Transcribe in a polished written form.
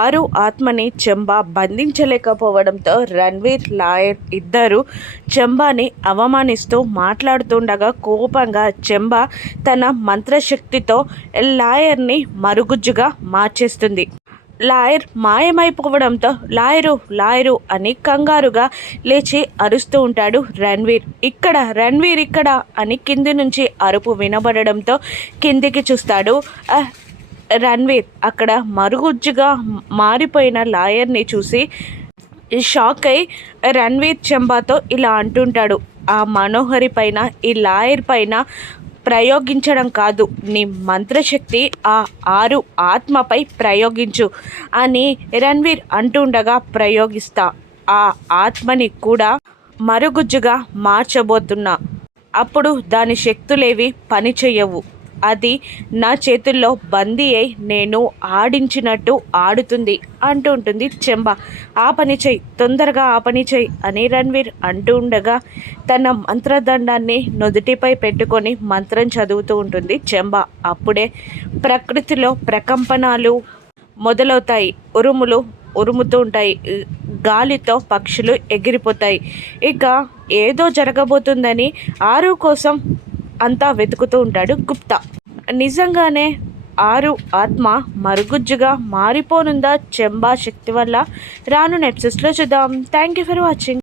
ఆరు ఆత్మని చెంబ బంధించలేకపోవడంతో రణ్వీర్ లాయర్ ఇద్దరు చెంబాని అవమానిస్తూ మాట్లాడుతుండగా కోపంగా చెంబ తన మంత్రశక్తితో లాయర్ని మరుగుజ్జుగా మార్చేస్తుంది. లాయర్ మాయమైపోవడంతో లాయరు లాయరు అని కంగారుగా లేచి అరుస్తూ ఉంటాడు రణ్వీర్. ఇక్కడ అని కింది నుంచి అరుపు వినబడడంతో కిందికి చూస్తాడు రణ్వీర్. అక్కడ మరుగుజ్జుగా మారిపోయిన లాయర్ని చూసి షాక్ అయి రణ్వీర్ చెంబాతో ఇలా అంటుంటాడు, ఆ మనోహరి పైన ఈ లాయర్ పైన ప్రయోగించడం కాదు, నీ మంత్రశక్తి ఆ ఆరు ఆత్మపై ప్రయోగించు అని రణ్వీర్ అంటుండగా ప్రయోగిస్తా, ఆ ఆత్మని కూడా మరుగుజ్జుగా మార్చబోతున్నా, అప్పుడు దాని శక్తులేవి పనిచేయవు, అది నా చేతుల్లో బందీ అయి నేను ఆడించినట్టు ఆడుతుంది అంటూ ఉంటుంది చెంబ. ఆ పని చెయ్యి, తొందరగా ఆ పని చెయ్యి అని రణ్వీర్ అంటూ ఉండగా తన మంత్రదండాన్ని నుదుటిపై పెట్టుకొని మంత్రం చదువుతూ ఉంటుంది చెంబ. అప్పుడే ప్రకృతిలో ప్రకంపనాలు మొదలవుతాయి, ఉరుములు ఉరుముతూ ఉంటాయి, గాలితో పక్షులు ఎగిరిపోతాయి. ఇక ఏదో జరగబోతుందని ఆరు కోసం అంతా వెతుకుతూ ఉంటాడు గుప్తా. నిజంగానే ఆరు ఆత్మ మరుగుజ్జుగా మారిపోనుందా చెంబా శక్తి వల్ల? రాను ఎపిసోడ్స్లో చూద్దాం. Thank you for watching.